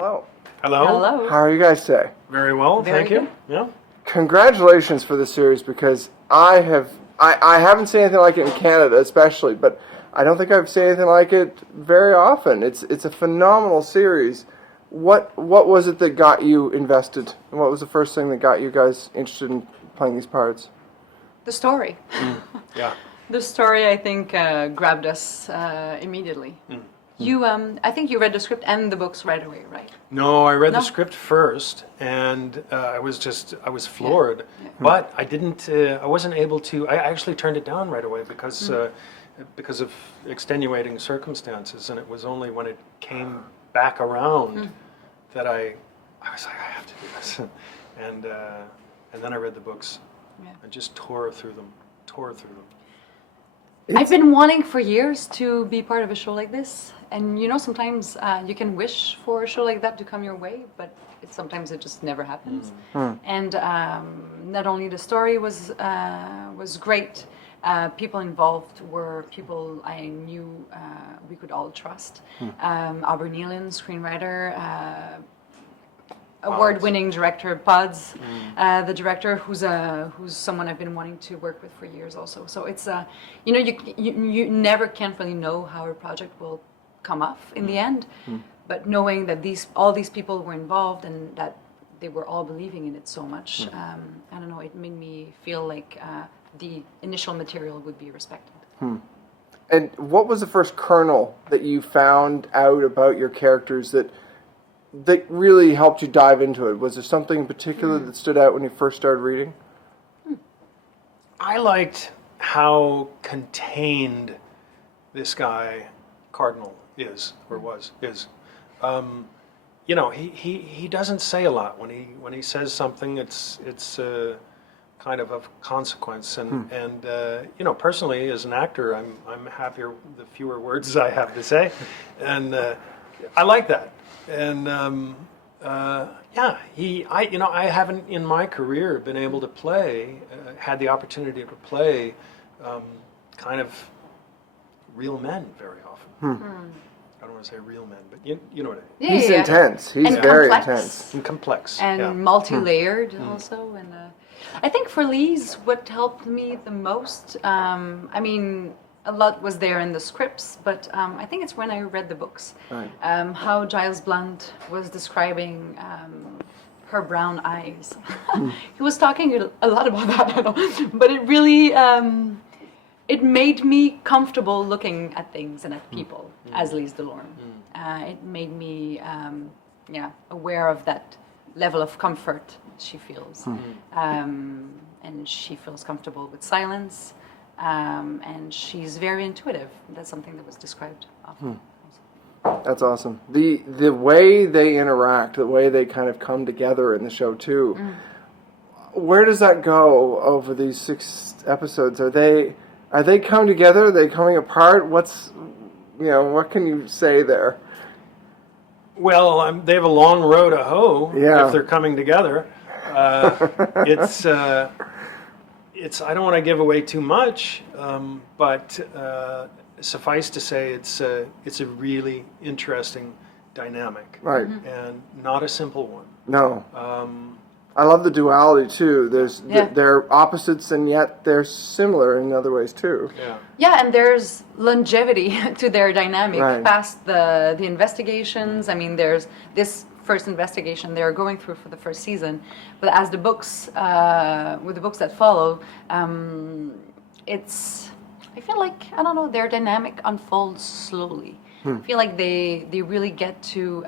Hello. Hello. Hello. How are you guys today? Very well, Very thank you. good. Yeah. Congratulations for the series, because I haven't seen anything like it in Canada, especially, but I don't think I've seen anything like it very often. It's a phenomenal series. What was it that got you invested? And what was the first thing that got you guys interested in playing these parts? The story. Yeah. The story, I think, grabbed us immediately. You, I think you read the script and the books right away, right? No, I read No? the script first, and I was floored. But I wasn't able to. I actually turned it down right away because of extenuating circumstances, and it was only when it came back around that I was like, I have to do this, and then I read the books. Yeah. I just tore through them. I've been wanting for years to be part of a show like this, and sometimes you can wish for a show like that to come your way, but sometimes it just never happens. And not only the story was great, people involved were people I knew we could all trust. Aubrey Nealon, screenwriter. Award-winning director Pods, the director who's someone I've been wanting to work with for years also. So it's you never can't really know how a project will come off in the end, but knowing that all these people were involved and that they were all believing in it so much, I don't know, it made me feel like the initial material would be respected. And what was the first kernel that you found out about your characters that really helped you dive into it? Was there something in particular that stood out when you first started reading? I liked how contained this guy Cardinal is. He doesn't say a lot. When he says something, it's kind of consequence. And personally, as an actor, I'm happier the fewer words I have to say, and I like that. And I haven't in my career been able to play, had the opportunity to play, kind of real men very often. I don't want to say real men, but you know what I mean. He's intense. He's and very complex. intense. And complex. And multi-layered also. And I think for Lise, what helped me the most, a lot was there in the scripts, but I think it's when I read the books. Right. How Giles Blunt was describing her brown eyes. He was talking a lot about that, I know. But it really, it made me comfortable looking at things and at people as Lise Delorme. It made me, aware of that level of comfort she feels. And she feels comfortable with silence. And she's very intuitive. That's something that was described often. That's awesome. The way they interact, the way they kind of come together in the show too. Where does that go over these 6 episodes? Are they coming together? Are they coming apart? What can you say there? Well, they have a long row to hoe if they're coming together. It's I don't want to give away too much, but suffice to say, it's a really interesting dynamic, Right? and not a simple one. No. I love the duality too. They're opposites and yet they're similar in other ways too. Yeah, and there's longevity to their dynamic past the investigations. I mean, there's this first investigation they're going through for the first season, but as the books, with the books that follow, I feel like, I don't know, their dynamic unfolds slowly. I feel like they really get to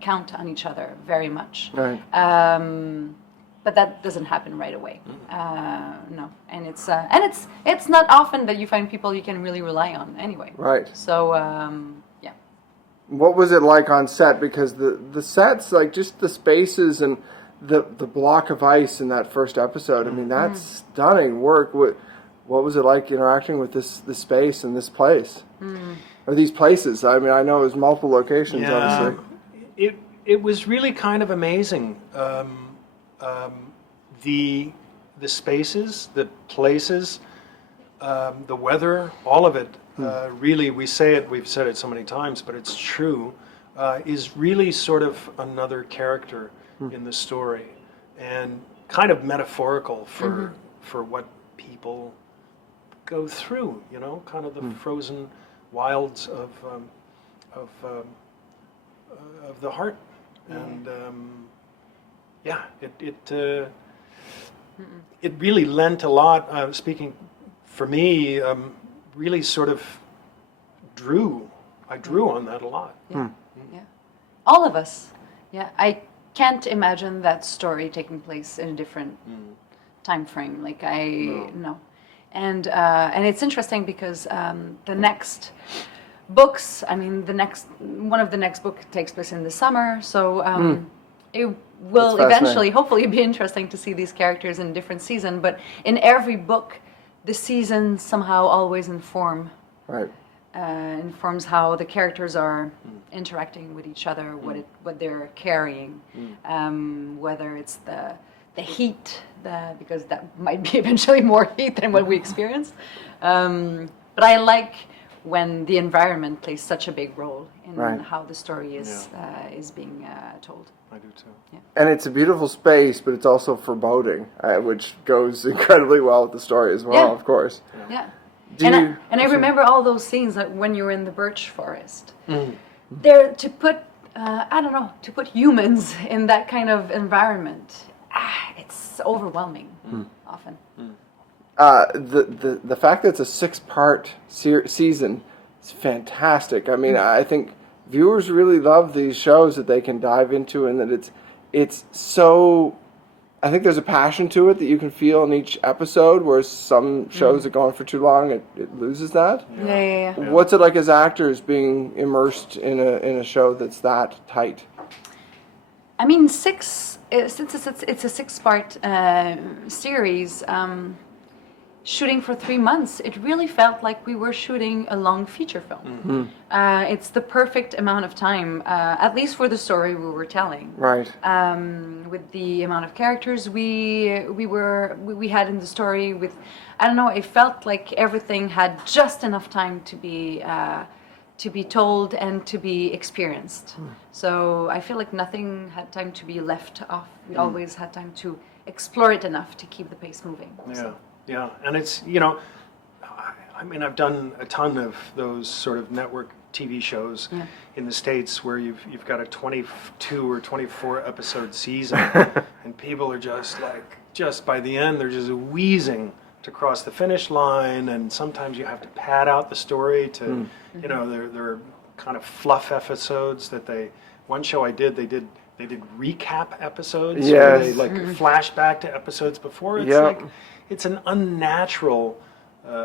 count on each other very much. Right. But that doesn't happen right away. No, and it's not often that you find people you can really rely on anyway. Right. So yeah. What was it like on set? Because the sets, like just the spaces and the block of ice in that first episode. I mean, that's stunning work. What was it like interacting with this space and this place? Or these places? I mean, I know it was multiple locations, obviously. It was really kind of amazing. The spaces, the places, the weather, all of it. Really, we've said it so many times, but it's true. is really sort of another character in the story, and kind of metaphorical for what people go through, you know, kind of the frozen wilds of the heart, and it really lent a lot. Speaking for me, really sort of I drew on that a lot. Yeah. All of us. Yeah, I can't imagine that story taking place in a different time frame. Like no. And it's interesting because the next books, I mean, one of the next book takes place in the summer, so it will eventually, hopefully, be interesting to see these characters in a different season. But in every book, the season somehow always informs how the characters are interacting with each other, what they're carrying, whether it's the heat, because that might be eventually more heat than what we experience. But I like when the environment plays such a big role in how the story is being told. I do too. Yeah. And it's a beautiful space, but it's also foreboding, which goes incredibly well with the story as well, of course. Yeah. I remember all those scenes, like when you were in the birch forest. There, to put to put humans in that kind of environment, it's overwhelming often. The fact that it's a 6-part season is fantastic. I mean, I think viewers really love these shows that they can dive into, and that it's so. I think there's a passion to it that you can feel in each episode, whereas some shows that go on for too long, it loses that. Yeah. What's it like as actors being immersed in a show that's that tight? I mean, since it's a 6-part series, shooting for 3 months, it really felt like we were shooting a long feature film. It's the perfect amount of time, at least for the story we were telling. Right. With the amount of characters we had in the story, with, I don't know, it felt like everything had just enough time to be told and to be experienced. So I feel like nothing had time to be left off. We always had time to explore it enough to keep the pace moving. Yeah. So. Yeah, and it's, you know, I mean, I've done a ton of those sort of network TV shows in the States where you've got a 22 or 24 episode season, and people are just by the end, they're just wheezing to cross the finish line, and sometimes you have to pad out the story to, you know, they're kind of fluff episodes that one show I did, they did recap episodes, where they flash back to episodes before. It's it's an unnatural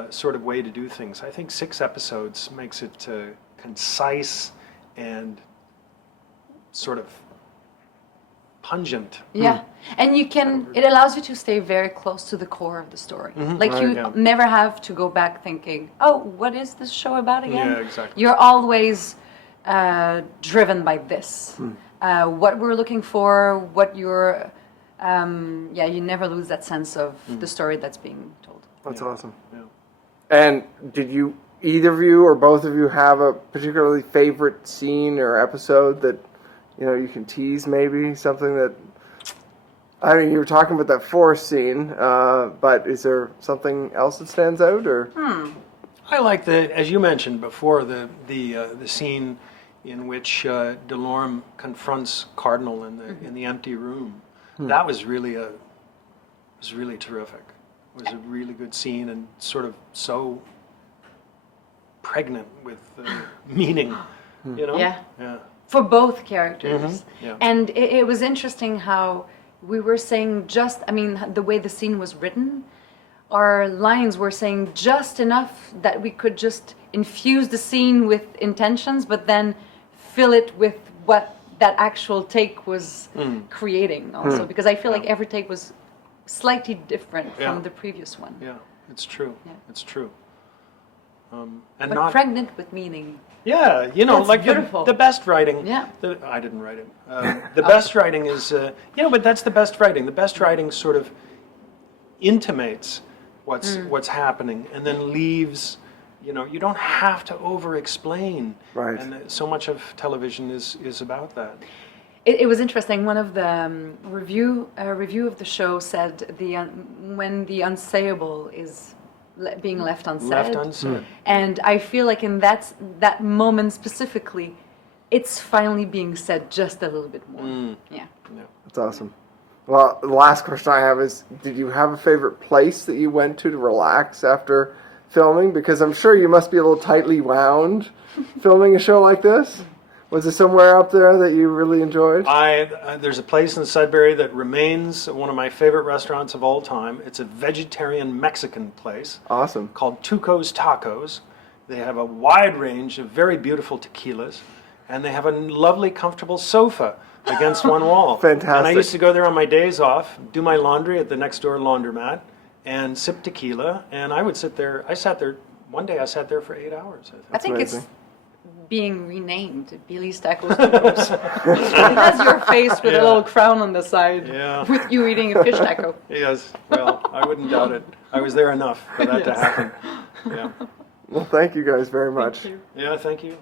sort of way to do things. I think 6 episodes makes it concise and sort of pungent. Yeah, and it allows you to stay very close to the core of the story. Like you never have to go back thinking, oh, what is this show about again? Yeah, exactly. You're always driven by this. What we're looking for, what you're... you never lose that sense of the story that's being told. That's awesome. Yeah. And did either of you or both of you have a particularly favorite scene or episode that, you know, you can tease maybe? Something that, I mean, you were talking about that forest scene, but is there something else that stands out, or? I like as you mentioned before, the scene in which Delorme confronts Cardinal in the empty room. That was really terrific. It was a really good scene and sort of so pregnant with meaning, you know? Yeah. For both characters. Yeah. And it was interesting how we were saying the way the scene was written, our lines were saying just enough that we could just infuse the scene with intentions, but then fill it with what that actual take was creating also, because I feel like every take was slightly different from the previous one. Yeah, it's true. Yeah. It's true. But not pregnant with meaning. Yeah, you know, that's like beautiful. The best writing. Yeah. I didn't write it. The best writing is, but that's the best writing. The best writing sort of intimates what's happening, and then leaves You know, you don't have to over-explain. Right. And so much of television is about that. It was interesting. One of the review of the show said when the unsayable is being left unsaid. Left unsaid. And I feel like in that moment specifically, it's finally being said just a little bit more. Yeah. That's awesome. Well, the last question I have is, did you have a favorite place that you went to relax after filming? Because I'm sure you must be a little tightly wound filming a show like this. Was there somewhere up there that you really enjoyed? There's a place in Sudbury that remains one of my favorite restaurants of all time. It's a vegetarian Mexican place. Awesome. Called Tuco's Tacos. They have a wide range of very beautiful tequilas, and they have a lovely, comfortable sofa against one wall. Fantastic. And I used to go there on my days off, do my laundry at the next door laundromat, and sip tequila. And I would sit there. One day I sat there for 8 hours. I think amazing. it's being renamed Billy's Tacos. It has your face with a little crown on the side. Yeah. With you eating a fish taco. Yes, well, I wouldn't doubt it. I was there enough for that to happen. Yeah. Well, thank you guys very much. Thank you. Yeah, thank you.